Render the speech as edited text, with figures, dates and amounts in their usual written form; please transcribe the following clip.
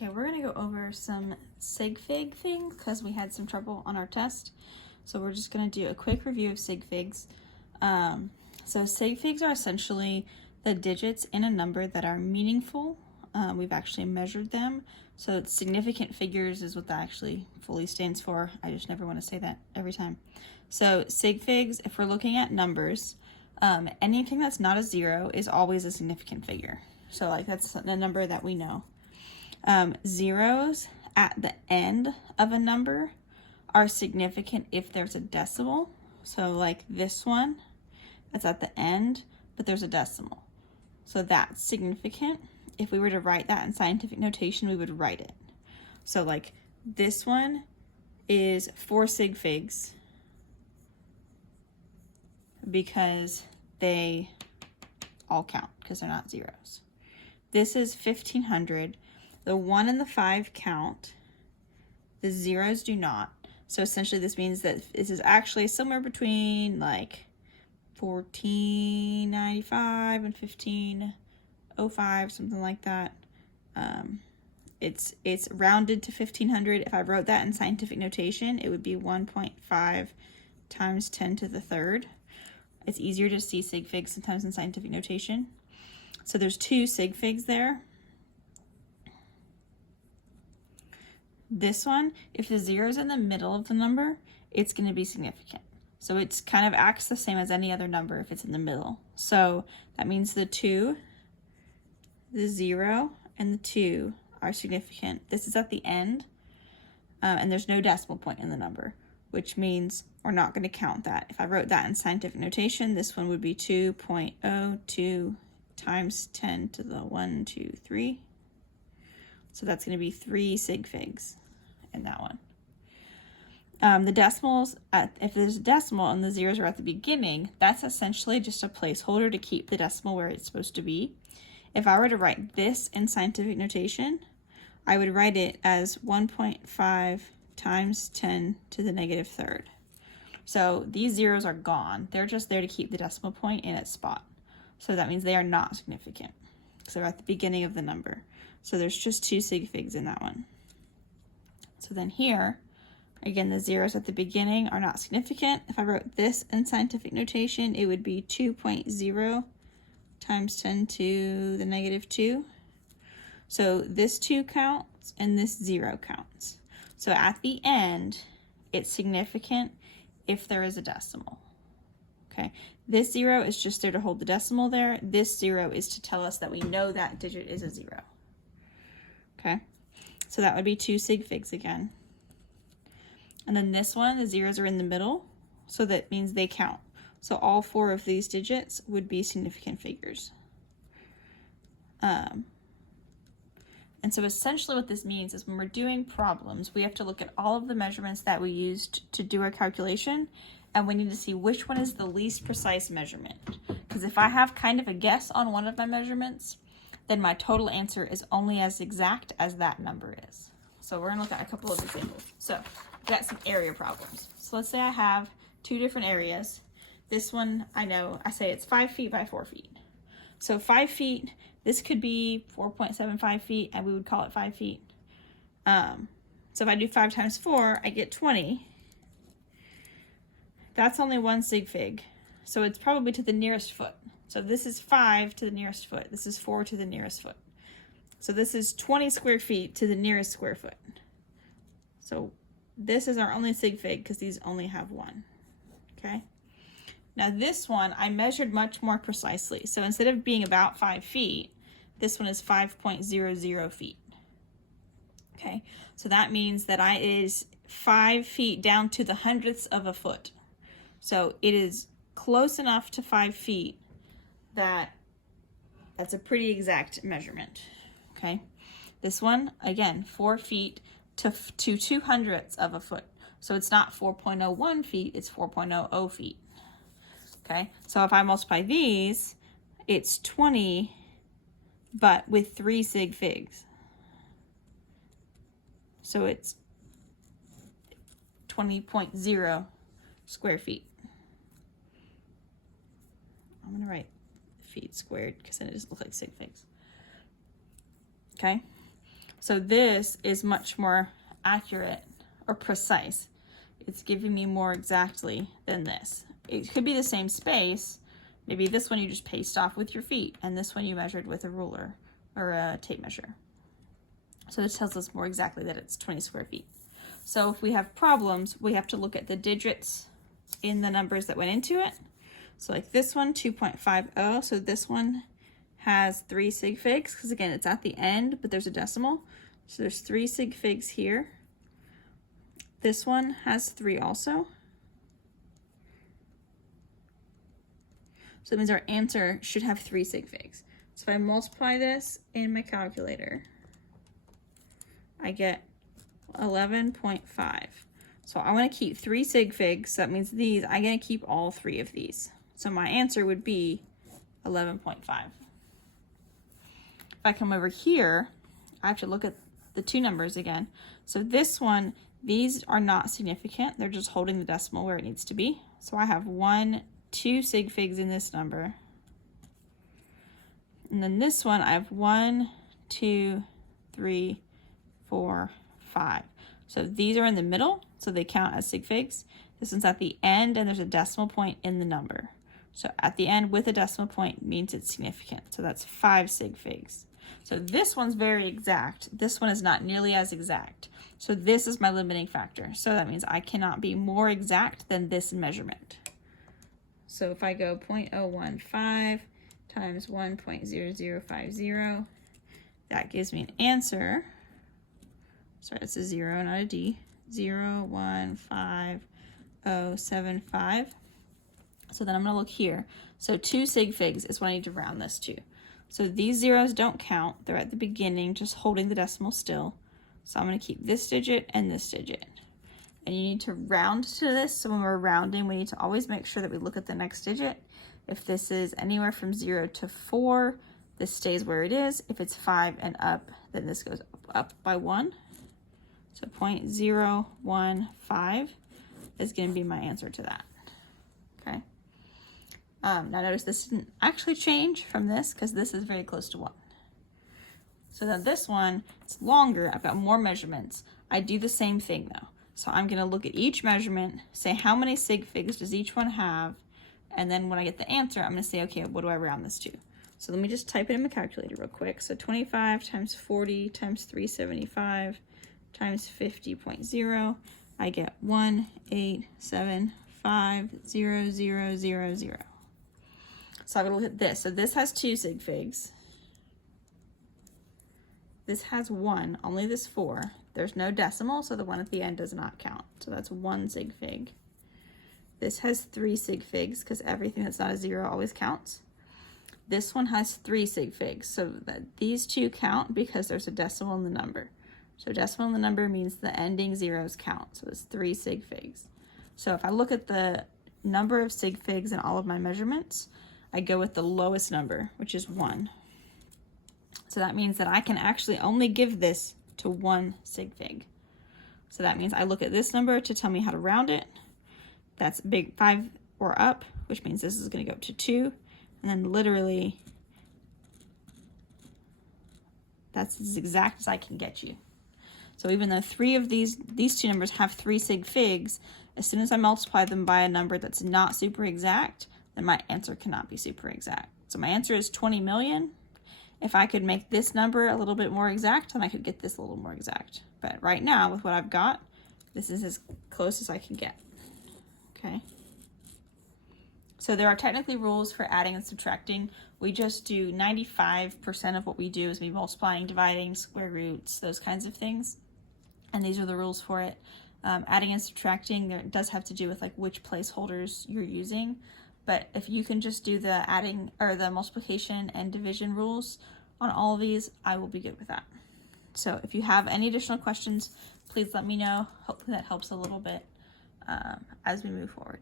Okay, we're gonna go over some Sig Fig things because we had some trouble on our test. So we're just gonna do a quick review of Sig Figs. So Sig Figs are essentially the digits in a number that are meaningful. We've actually measured them. So significant figures is what that actually fully stands for. I just never want to say that every time. So Sig Figs, if we're looking at numbers, anything that's not a zero is always a significant figure. So like that's the number that we know. Zeros at the end of a number are significant if there's a decimal. So like this one, that's at the end, but there's a decimal. So that's significant. If we were to write that in scientific notation, we would write it. So like this one is 4 sig figs because they all count because they're not zeros. This is 1500. The 1 and the 5 count. The zeros do not. So essentially this means that this is actually somewhere between like 1495 and 1505, something like that. It's rounded to 1500. If I wrote that in scientific notation, it would be 1.5 times 10 to the third. It's easier to see sig figs sometimes in scientific notation. So there's 2 sig figs there. This one, if the zero is in the middle of the number, it's going to be significant. So it's kind of acts the same as any other number if it's in the middle. So that means the 2, the 0, and the 2 are significant. This is at the end, and there's no decimal point in the number, which means we're not going to count that. If I wrote that in scientific notation, this one would be 2.02 times 10 to the 1, 2, 3. So that's going to be 3 sig figs in that one. The decimals, if there's a decimal and the zeros are at the beginning, that's essentially just a placeholder to keep the decimal where it's supposed to be. If I were to write this in scientific notation, I would write it as 1.5 times 10 to the negative third. So these zeros are gone. They're just there to keep the decimal point in its spot. So that means they are not significant. So they're at the beginning of the number. So there's just 2 sig figs in that one. So then here, again, the zeros at the beginning are not significant. If I wrote this in scientific notation, it would be 2.0 times 10 to the negative 2. So this 2 counts and this 0 counts. So at the end, it's significant if there is a decimal. Okay, this 0 is just there to hold the decimal there. This 0 is to tell us that we know that digit is a 0. Okay, so that would be 2 sig figs again. And then this one, the zeros are in the middle, so that means they count. So all 4 of these digits would be significant figures. And so essentially what this means is when we're doing problems, we have to look at all of the measurements that we used to do our calculation, and we need to see which one is the least precise measurement. Because if I have kind of a guess on one of my measurements, then my total answer is only as exact as that number is. So we're gonna look at a couple of examples. So we've got some area problems. So let's say I have 2 different areas. This one, I know, I say it's 5 feet by 4 feet. So 5 feet, this could be 4.75 feet, and we would call it 5 feet. So if I do 5 times 4, I get 20. That's only 1 sig fig. So it's probably to the nearest foot. So this is 5 to the nearest foot. This is 4 to the nearest foot. So this is 20 square feet to the nearest square foot. So this is our only sig fig because these only have 1. Okay. Now this one I measured much more precisely. So instead of being about 5 feet, this one is 5.00 feet. Okay. So that means that it is 5 feet down to the hundredths of a foot. So it is close enough to 5 feet that's a pretty exact measurement. Okay, this one again 4 feet to 2 hundredths of a foot, so it's not 4.01 feet, it's 4.00 feet. Okay, so if I multiply these, it's 20 but with 3 sig figs, so it's 20.0 square feet. I'm gonna write feet squared because then it just looks like sig figs. Okay, So this is much more accurate or precise. It's giving me more exactly than this. It could be the same space. Maybe this one you just paced off with your feet, and this one you measured with a ruler or a tape measure. So this tells us more exactly that it's 20 square feet. So if we have problems, we have to look at the digits in the numbers that went into it. So like this one, 2.50, so this one has 3 sig figs, because again, it's at the end, but there's a decimal. So there's 3 sig figs here. This one has 3 also. So that means our answer should have 3 sig figs. So if I multiply this in my calculator, I get 11.5. So I want to keep 3 sig figs. So that means these, I'm going to keep all 3 of these. So my answer would be 11.5. If I come over here, I have to look at the 2 numbers again. So this one, these are not significant. They're just holding the decimal where it needs to be. So I have 2 sig figs in this number. And then this one, I have 1, 2, 3, 4, 5. So these are in the middle, so they count as sig figs. This one's at the end, and there's a decimal point in the number. So at the end with a decimal point means it's significant. So that's 5 sig figs. So this one's very exact. This one is not nearly as exact. So this is my limiting factor. So that means I cannot be more exact than this measurement. So if I go 0.015 times 1.0050, that gives me an answer. Sorry, it's a 0, not a D. 0.15075. So then I'm going to look here. So 2 sig figs is what I need to round this to. So these zeros don't count. They're at the beginning, just holding the decimal still. So I'm going to keep this digit and this digit. And you need to round to this. So when we're rounding, we need to always make sure that we look at the next digit. If this is anywhere from 0 to 4, this stays where it is. If it's 5 and up, then this goes up by 1. So 0.015 is going to be my answer to that. Okay. Now notice this didn't actually change from this because this is very close to 1. So then this one, it's longer. I've got more measurements. I do the same thing though. So I'm going to look at each measurement, say how many sig figs does each one have, and then when I get the answer, I'm going to say, okay, what do I round this to? So let me just type it in my calculator real quick. So 25 times 40 times 375 times 50.0, I get 1875000. So I'm going to look at this. So this has 2 sig figs. This has 1, only this 4. There's no decimal, so the one at the end does not count. So that's 1 sig fig. This has 3 sig figs because everything that's not a 0 always counts. This one has 3 sig figs, so that these 2 count because there's a decimal in the number. So decimal in the number means the ending zeros count. So it's 3 sig figs. So if I look at the number of sig figs in all of my measurements, I go with the lowest number, which is 1. So that means that I can actually only give this to 1 sig fig. So that means I look at this number to tell me how to round it. That's big 5 or up, which means this is going to go up to 2. And then literally, that's as exact as I can get you. So even though 3 of these 2 numbers have 3 sig figs, as soon as I multiply them by a number that's not super exact, then my answer cannot be super exact. So my answer is 20 million. If I could make this number a little bit more exact, then I could get this a little more exact. But right now, with what I've got, this is as close as I can get. Okay. So there are technically rules for adding and subtracting. We just do 95% of what we do is we multiplying, dividing, square roots, those kinds of things. And these are the rules for it. Adding and subtracting, there does have to do with like which placeholders you're using. But if you can just do the adding or the multiplication and division rules on all of these, I will be good with that. So if you have any additional questions, please let me know. Hopefully that helps a little bit as we move forward.